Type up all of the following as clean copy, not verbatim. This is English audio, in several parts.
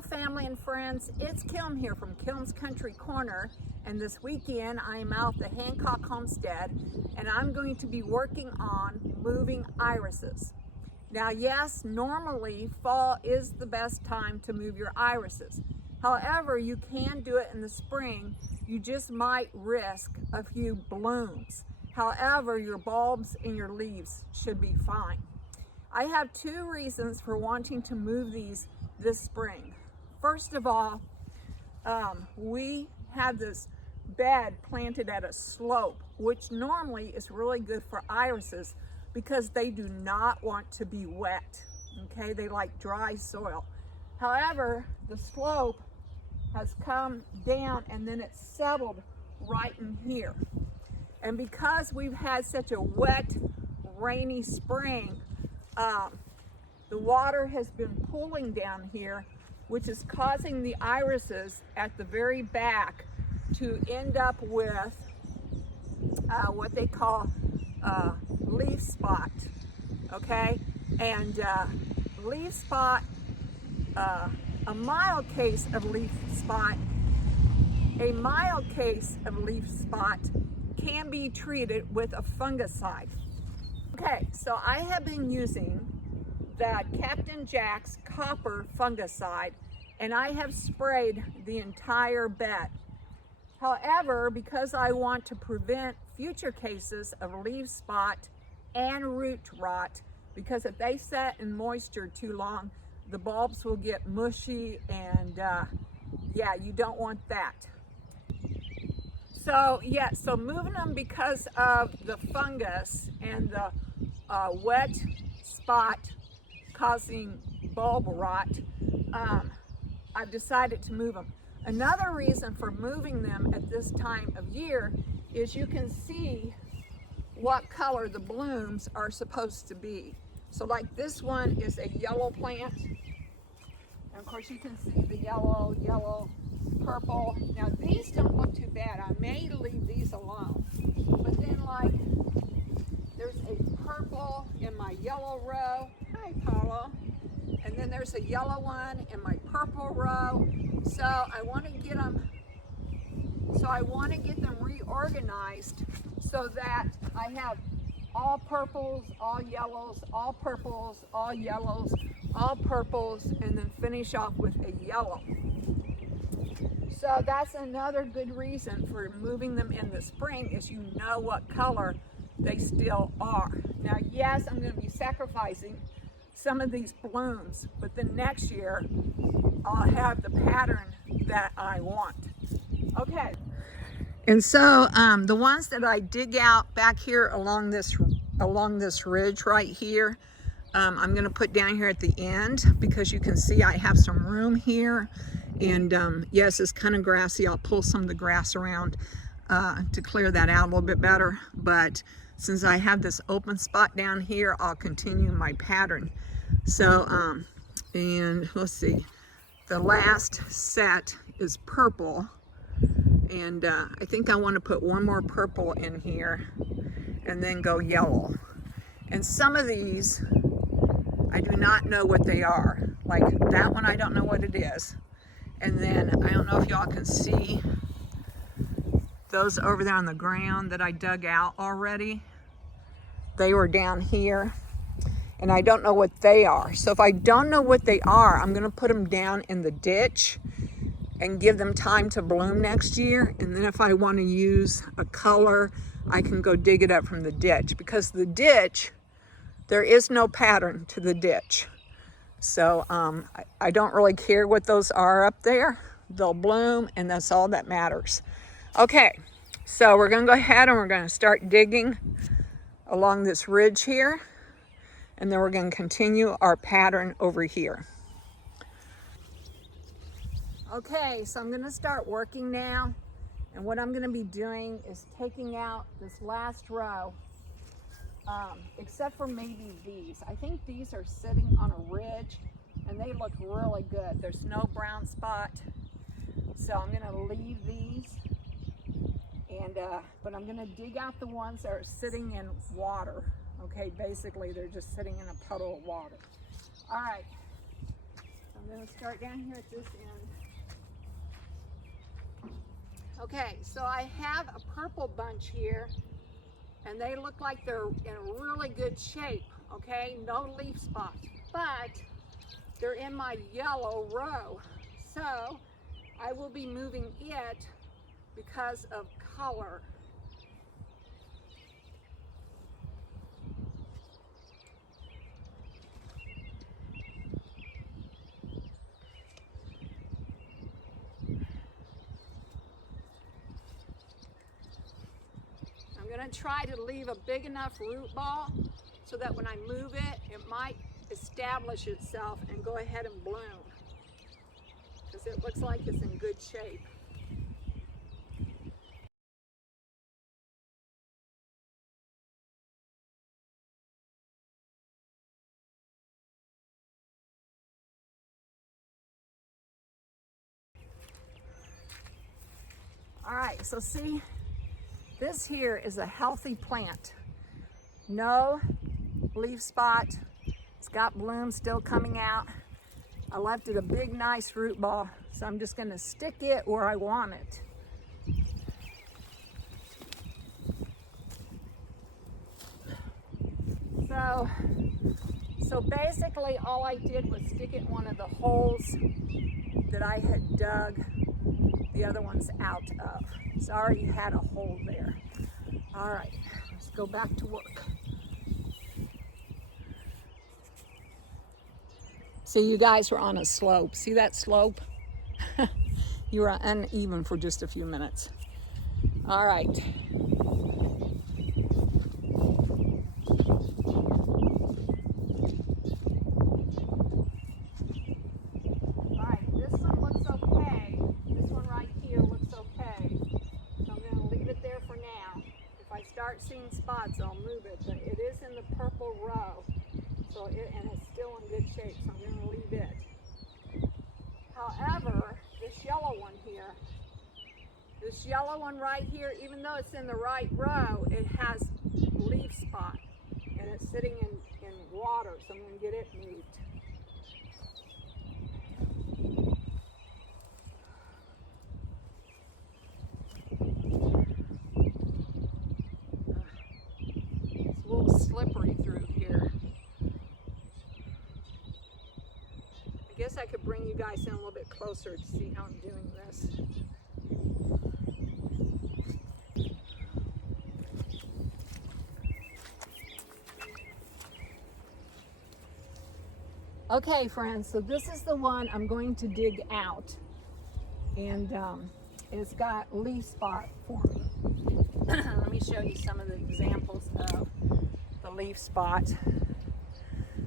Hello family and friends, it's Kim here from Kim's Country Corner, and this weekend I'm out at the Hancock Homestead and I'm going to be working on moving irises. Now yes, normally fall is the best time to move your irises. However, you can do it in the spring. You just might risk a few blooms. However, your bulbs and your leaves should be fine. I have two reasons for wanting to move these this spring. First of all, we have this bed planted at a slope, which normally is really good for irises because they do not want to be wet. Okay, they like dry soil. However, the slope has come down and then it's settled right in here. And because we've had such a wet, rainy spring, the water has been pooling down here, which is causing the irises at the very back to end up with what they call leaf spot, okay? And leaf spot, a mild case of leaf spot can be treated with a fungicide. Okay, so I have been using the Captain Jack's copper fungicide, and I have sprayed the entire bed. However, because I want to prevent future cases of leaf spot and root rot, because if they set in moisture too long, the bulbs will get mushy, and yeah, you don't want that. So yeah, so moving them because of the fungus and the wet spot causing bulb rot, I've decided to move them. Another reason for moving them at this time of year is you can see what color the blooms are supposed to be. So like this one is a yellow plant, and of course you can see the yellow, purple. Now these don't look too bad. I may leave these alone, but then like there's a purple in my yellow row. Hi, Paula. And then there's a yellow one in my purple row. So I want to get them. Reorganized so that I have all purples, all yellows, all purples, all yellows, all purples, and then finish off with a yellow. So that's another good reason for moving them in the spring, is you know what color they still are. Now, yes, I'm going to be sacrificing some of these blooms, but then next year I'll have the pattern that I want. Okay. And so the ones that I dig out back here along this ridge right here, I'm going to put down here at the end, because you can see I have some room here. And yes, it's kind of grassy. I'll pull some of the grass around to clear that out a little bit better. But since I have this open spot down here, I'll continue my pattern. So, and let's see, the last set is purple. And I think I want to put one more purple in here and then go yellow. And some of these, I do not know what they are. Like that one, I don't know what it is. And then I don't know if y'all can see those over there on the ground that I dug out already. They were down here, and I don't know what they are. So if I don't know what they are, I'm gonna put them down in the ditch and give them time to bloom next year. And then if I want to use a color, I can go dig it up from the ditch, because the ditch, there is no pattern to the ditch. So I don't really care what those are up there. They'll bloom, and that's all that matters. Okay, so we're gonna go ahead and we're gonna start digging along this ridge here, and then we're gonna continue our pattern over here. Okay, so I'm gonna start working now, and what I'm gonna be doing is taking out this last row, except for maybe these. I think these are sitting on a ridge, and they look really good. There's no brown spot, so I'm gonna leave these, and but I'm gonna dig out the ones that are sitting in water. Okay, basically they're just sitting in a puddle of water. All right, I'm going to start down here at this end. Okay, so I have a purple bunch here, and they look like they're in really good shape, okay? No leaf spots, but they're in my yellow row. So I will be moving it because of color. I'm going to try to leave a big enough root ball so that when I move it, it might establish itself and go ahead and bloom, because it looks like it's in good shape. All right, so see, this here is a healthy plant. No leaf spot. It's got blooms still coming out. I left it a big, nice root ball, so I'm just gonna stick it where I want it. So basically all I did was stick it in one of the holes that I had dug the other ones out of. It's already had a hole there. All right, let's go back to work. See, you guys were on a slope. See that slope? You were uneven for just a few minutes. All right. All right, this one looks okay. This one right here looks okay. So I'm gonna leave it there for now. If I start seeing spots, I'll move it, but it is in the purple row. So and it's still in good shape, so I'm going to leave it. However, this yellow one here, this yellow one right here, even though it's in the right row, it has leaf spot, and it's sitting in water, so I'm going to get it moved. It's a little slippery through here. I guess I could bring you guys in a little bit closer to see how I'm doing this. Okay, friends, so this is the one I'm going to dig out, and it's got leaf spot forming. Let me show you some of the examples of the leaf spot.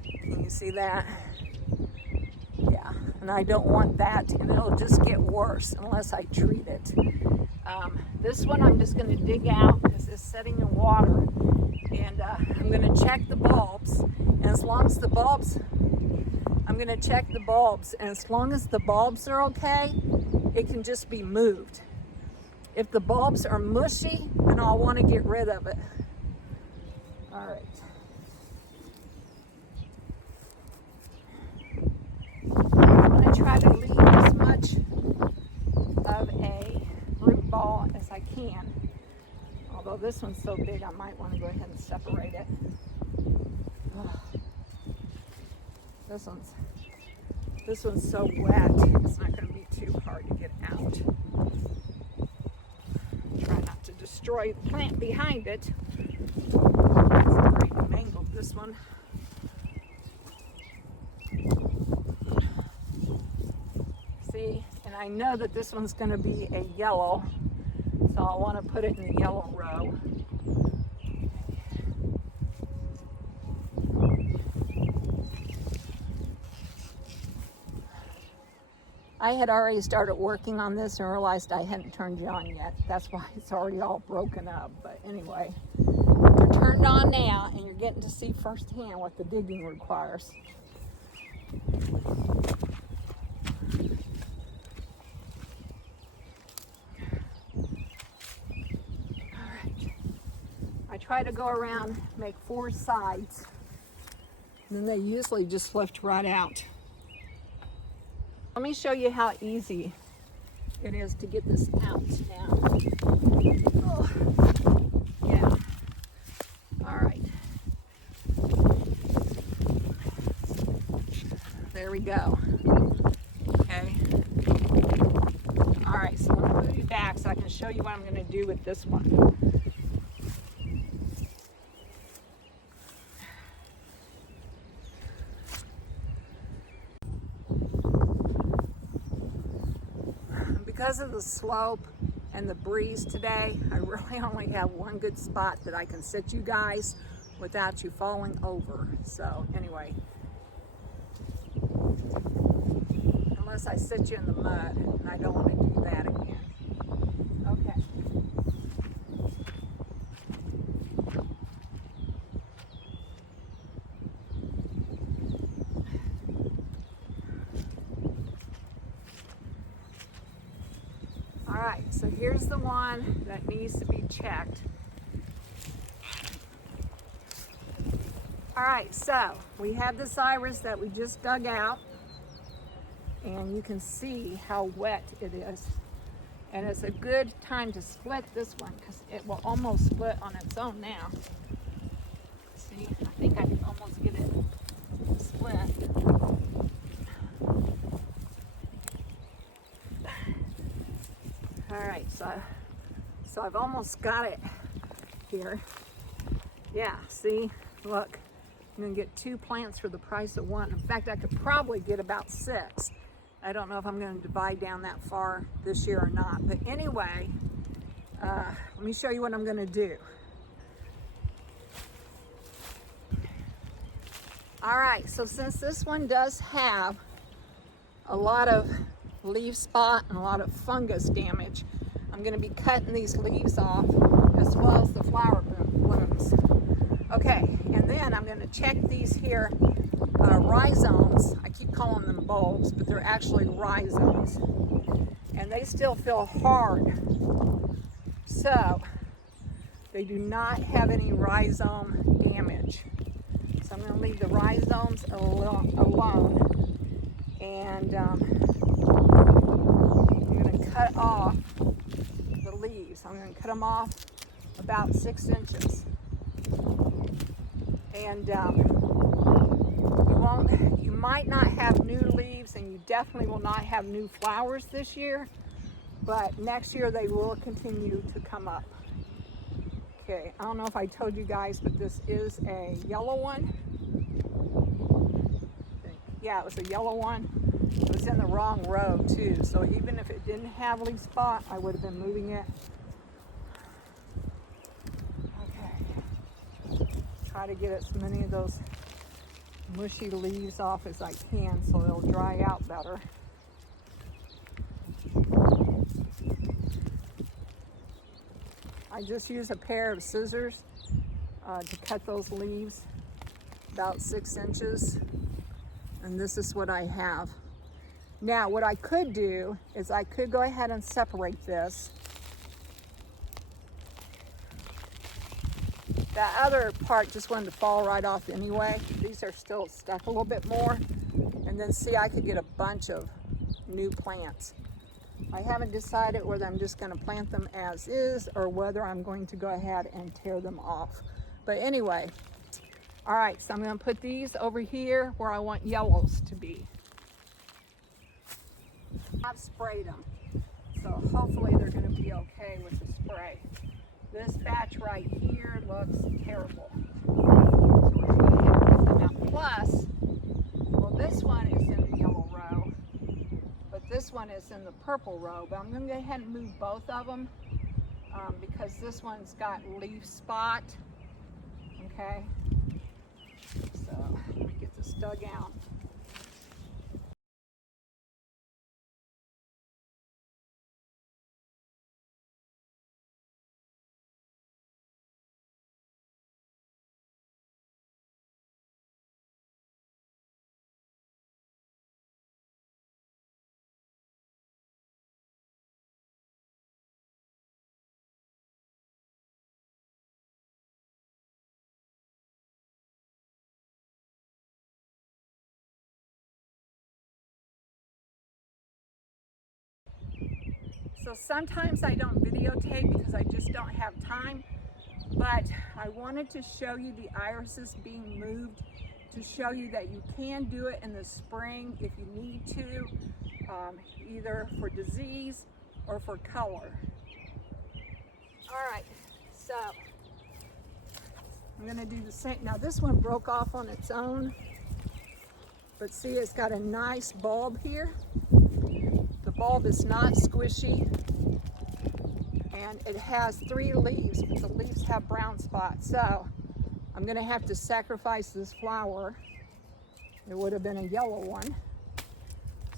Can you see that? Yeah, and I don't want that, and it'll just get worse unless I treat it. This one I'm just going to dig out because it's setting in water, and I'm going to check the bulbs, and as long as the bulbs, I'm going to check the bulbs, and as long as the bulbs are okay, it can just be moved. If the bulbs are mushy, then I'll want to get rid of it. All right. Try to leave as much of a root ball as I can. Although this one's so big, I might want to go ahead and separate it. This one's so wet, it's not going to be too hard to get out. Try not to destroy the plant behind it. I mangled this one. See, and I know that this one's going to be a yellow, so I want to put it in the yellow row. I had already started working on this and realized I hadn't turned it on yet. That's why it's already all broken up. But anyway, they're turned on now, and you're getting to see firsthand what the digging requires. I try to go around, make 4 sides, and then they usually just lift right out. Let me show you how easy it is to get this out now. Oh, yeah. All right. There we go. Okay. All right, so I'm going to move you back so I can show you what I'm going to do with this one. Because of the slope and the breeze today, I really only have one good spot that I can sit you guys without you falling over. So anyway, unless I sit you in the mud, and I don't want to do that again. Okay. All right, so here's the one that needs to be checked. All right, so we have this iris that we just dug out, and you can see how wet it is. And it's a good time to split this one because it will almost split on its own now. See, I think I can almost get it split. All right, so I've almost got it here. Yeah, see, look, I'm gonna get 2 plants for the price of 1. In fact, I could probably get about 6. I don't know if I'm gonna divide down that far this year or not, but anyway, let me show you what I'm gonna do. All right, so since this one does have a lot of leaf spot and a lot of fungus damage, I'm going to be cutting these leaves off as well as the flower blooms. Okay, and then I'm going to check these here rhizomes. I keep calling them bulbs, but they're actually rhizomes, and they still feel hard. So they do not have any rhizome damage. So I'm going to leave the rhizomes alone, and I'm going to cut off the leaves. I'm going to cut them off about 6 inches. And you might not have new leaves, and you definitely will not have new flowers this year, but next year they will continue to come up. Okay, I don't know if I told you guys, but this is a yellow one. Yeah, it was a yellow one. It was in the wrong row too, so even if it didn't have leaf spot, I would have been moving it. Okay, try to get as many of those mushy leaves off as I can so they'll dry out better. I just use a pair of scissors to cut those leaves about 6 inches, and this is what I have. Now what I could do is I could go ahead and separate this. That other part just wanted to fall right off anyway. These are still stuck a little bit more, and then see, I could get a bunch of new plants. I haven't decided whether I'm just going to plant them as is or whether I'm going to go ahead and tear them off. But anyway, all right, so I'm going to put these over here where I want yellows to be. I've sprayed them, so hopefully they're going to be okay with the spray. This batch right here looks terrible. So we're going to go ahead and put them out. Plus, well, this one is in the yellow row, but this one is in the purple row. But I'm going to go ahead and move both of them because this one's got leaf spot. Okay, so let me get this dug out. So sometimes I don't videotape because I just don't have time, but I wanted to show you the irises being moved to show you that you can do it in the spring if you need to, either for disease or for color. All right, so I'm gonna do the same. Now this one broke off on its own, but see, it's got a nice bulb here. The bulb is not squishy, and it has 3 leaves, but the leaves have brown spots. So I'm gonna have to sacrifice this flower. It would have been a yellow one.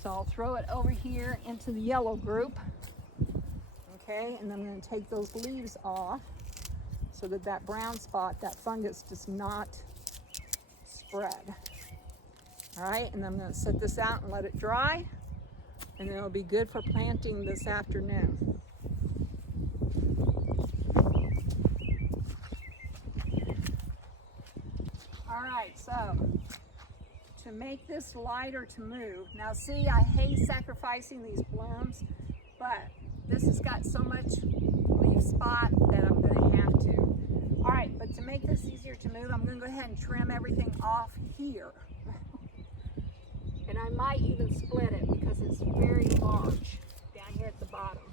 So I'll throw it over here into the yellow group. Okay, and then I'm gonna take those leaves off so that that brown spot, that fungus, does not spread. All right, and then I'm gonna set this out and let it dry, and then it'll be good for planting this afternoon. All right, so to make this lighter to move, now see, I hate sacrificing these blooms, but this has got so much leaf spot that I'm gonna have to. All right, but to make this easier to move, I'm gonna go ahead and trim everything off here. And I might even split it because it's very large down here at the bottom.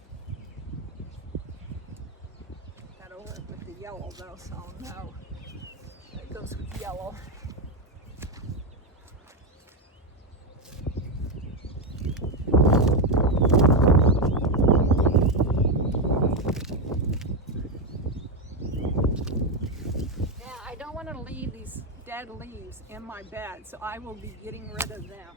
Got over it with the yellow though, so I'll know that goes with yellow. I don't want to leave these dead leaves in my bed, so I will be getting rid of them.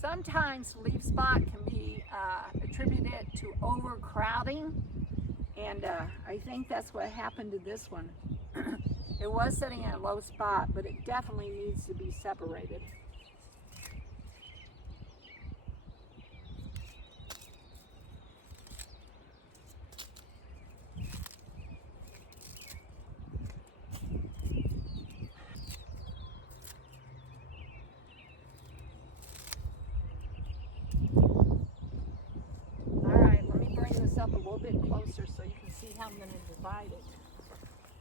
Sometimes leaf spot can be attributed to overcrowding, and I think that's what happened to this one. It was sitting in a low spot, but it definitely needs to be separated. Up a little bit closer so you can see how I'm going to divide it.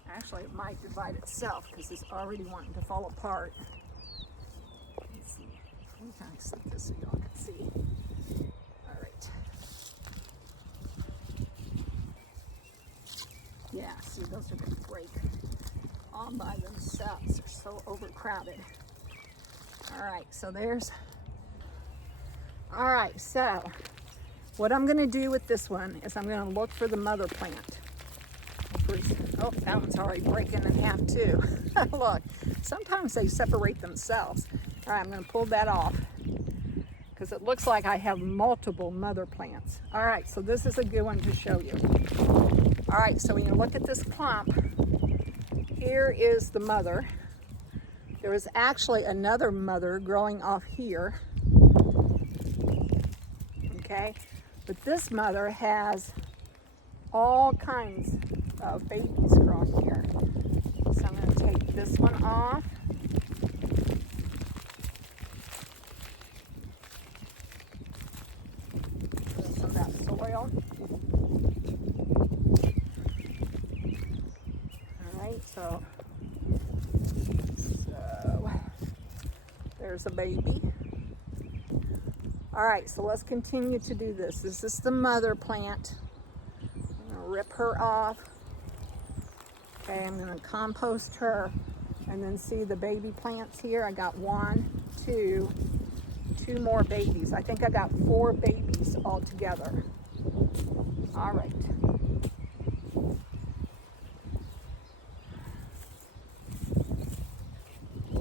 Actually, it might divide itself because it's already wanting to fall apart. Let's see. Let me kind of set this so y'all can see. All right. Yeah, see, those are going to break on by themselves. They're so overcrowded. All right, so there's. All right, so what I'm going to do with this one is I'm going to look for the mother plant. Oh, that one's already breaking in half too. Look, sometimes they separate themselves. All right, I'm going to pull that off because it looks like I have multiple mother plants. All right, so this is a good one to show you. All right, so when you look at this clump, here is the mother. There was actually another mother growing off here. Okay. But this mother has all kinds of babies growing here. So I'm going to take this one off. Put some of that soil. All right, so there's a baby. All right, so let's continue to do this. This is the mother plant. I'm gonna rip her off. Okay, I'm gonna compost her and then see the baby plants here. I got 1, 2 more babies. I think I got 4 babies all together. All right.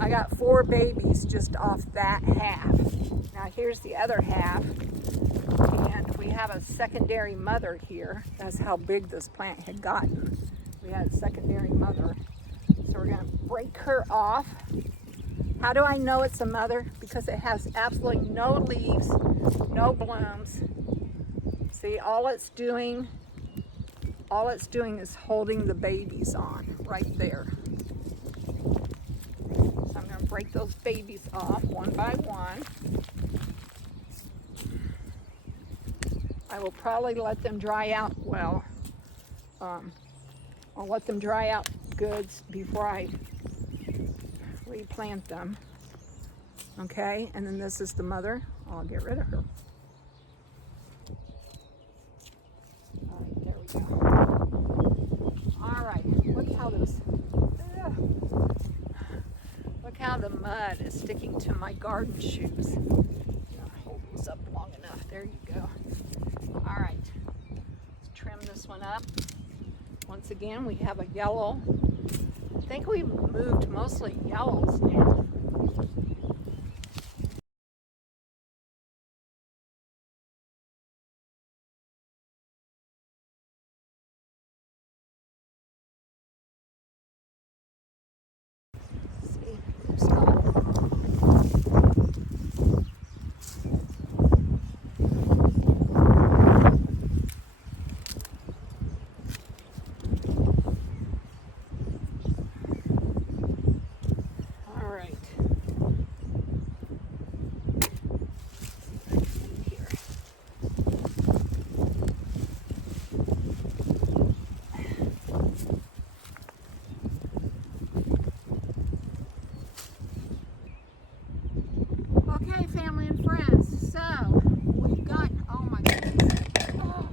I got 4 babies just off that half. Now here's the other half, and we have a secondary mother here. That's how big this plant had gotten. We had a secondary mother. So we're gonna break her off. How do I know it's a mother? Because it has absolutely no leaves, no blooms. See, all it's doing is holding the babies on right there. So I'm going to break those babies off one by one. I will probably let them dry out well. I'll let them dry out goods before I replant them. Okay, and then this is the mother. I'll get rid of her. All right, there we go. All right, look how this, look how the mud is sticking to my garden shoes. I'll hold those up long enough. There you go. All right, let's trim this one up. Once again, we have a yellow. I think we've moved mostly yellows now. Okay, family and friends, so we've got, oh my goodness. Oh.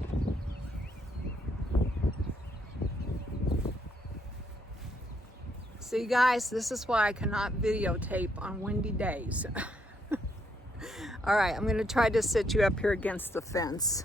See guys, this is why I cannot videotape on windy days. All right, I'm going to try to sit you up here against the fence.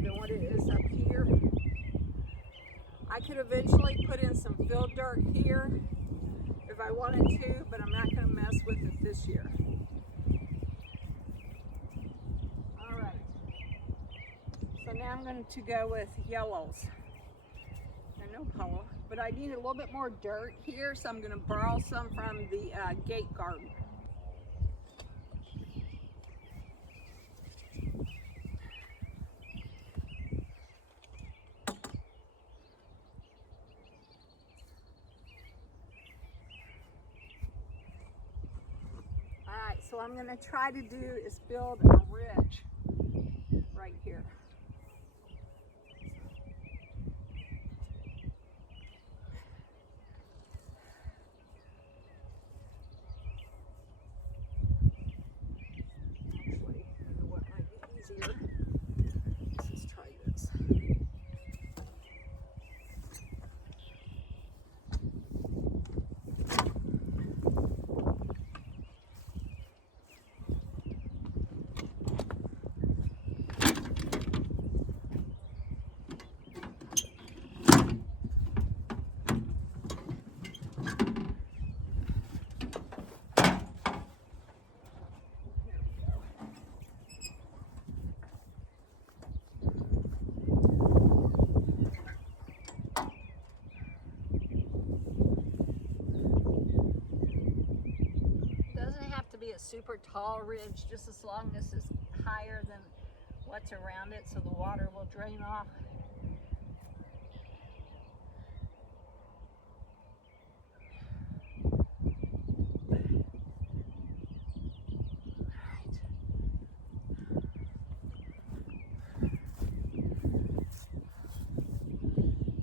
Than what it is up here. I could eventually put in some fill dirt here if I wanted to, but I'm not going to mess with it this year. I'm going to go with yellows. I know color, but I need a little bit more dirt here, so I'm going to borrow some from the gate garden. Alright, so what I'm going to try to do is build a ridge right here. Actually, you know what might be easier? Let's just try this. Be a super tall ridge, just as long as it's higher than what's around it, so the water will drain off.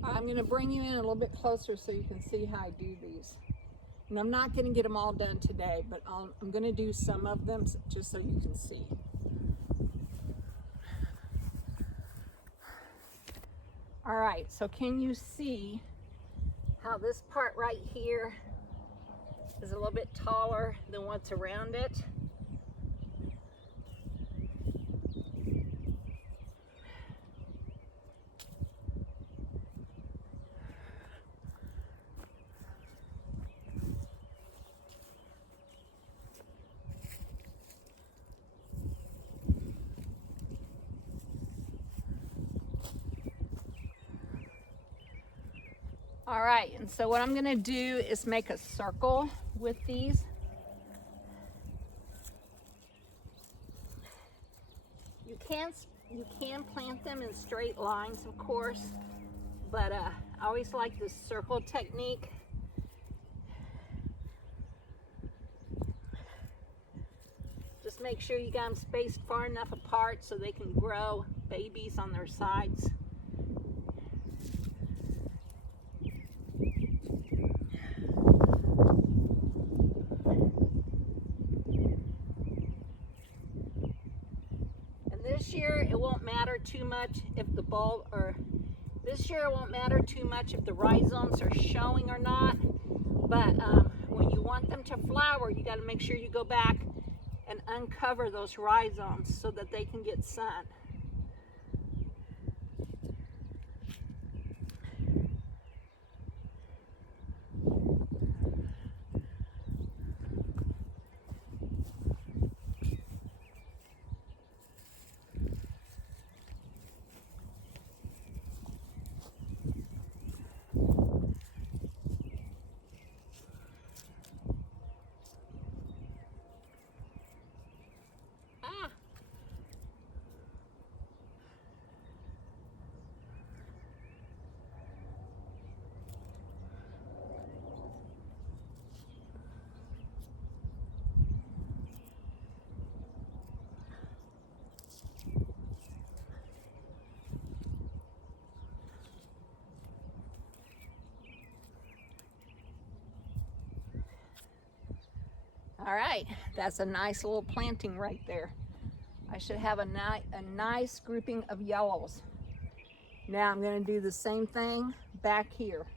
I'm going to bring you in a little bit closer so you can see how I do these. And I'm not going to get them all done today, but I'm going to do some of them just so you can see. All right, so can you see how this part right here is a little bit taller than what's around it? All right, and so what I'm gonna do is make a circle with these. You can plant them in straight lines, of course, but I always like this circle technique. Just make sure you got them spaced far enough apart so they can grow babies on their sides. This year it won't matter too much if the bulb, or this year it won't matter too much if the rhizomes are showing or not, but when you want them to flower, you got to make sure you go back and uncover those rhizomes so that they can get sun. All right, that's a nice little planting right there. I should have a nice grouping of yellows. Now I'm going to do the same thing back here.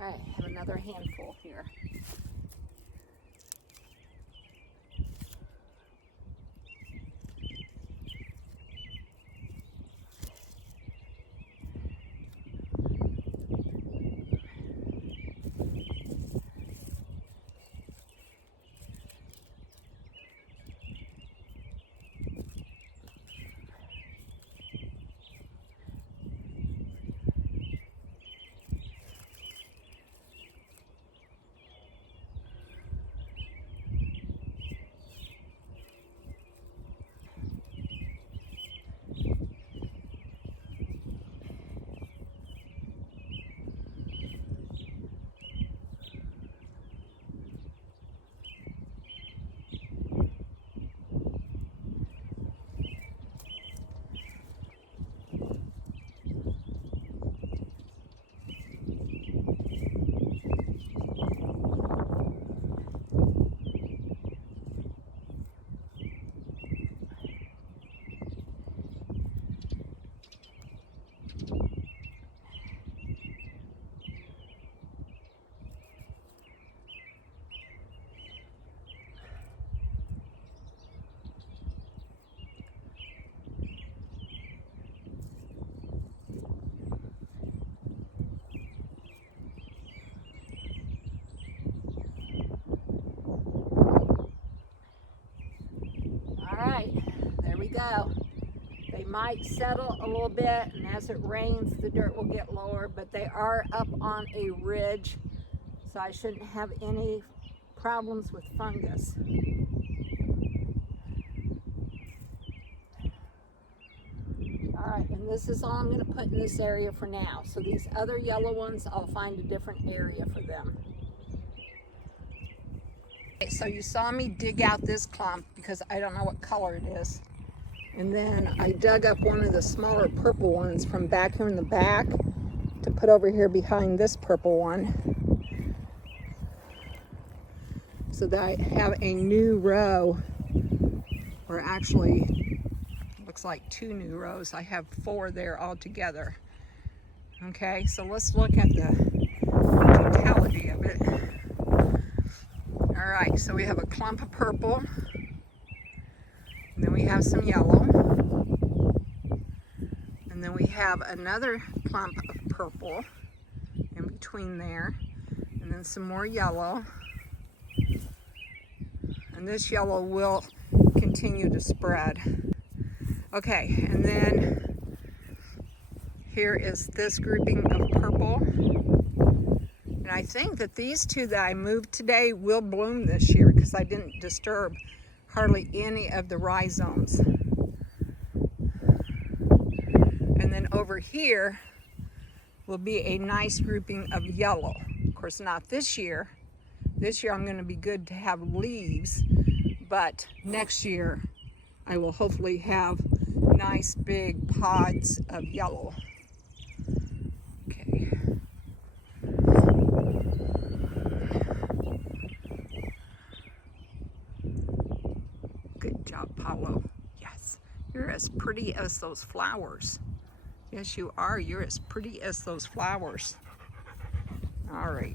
All right, have another handful here. Go. They might settle a little bit, and as it rains the dirt will get lower, but they are up on a ridge, so I shouldn't have any problems with fungus. Alright, and this is all I'm going to put in this area for now. So these other yellow ones, I'll find a different area for them. Okay, so you saw me dig out this clump because I don't know what color it is. And then I dug up one of the smaller purple ones from back here in the back to put over here behind this purple one, so that I have a new row, or actually looks like 2 new rows. I have 4 there all together. Okay, so let's look at the totality of it. All right, so we have a clump of purple. And then we have some yellow, and then we have another clump of purple in between there, and then some more yellow, and this yellow will continue to spread. Okay, and then here is this grouping of purple, and I think that these 2 that I moved today will bloom this year because I didn't disturb hardly any of the rhizomes. And then over here will be a nice grouping of yellow. Of course, not this year. This year I'm going to be good to have leaves, but next year I will hopefully have nice big pods of yellow. Okay. Good job, Paulo. Yes, you're as pretty as those flowers. Yes, you are. You're as pretty as those flowers. All right.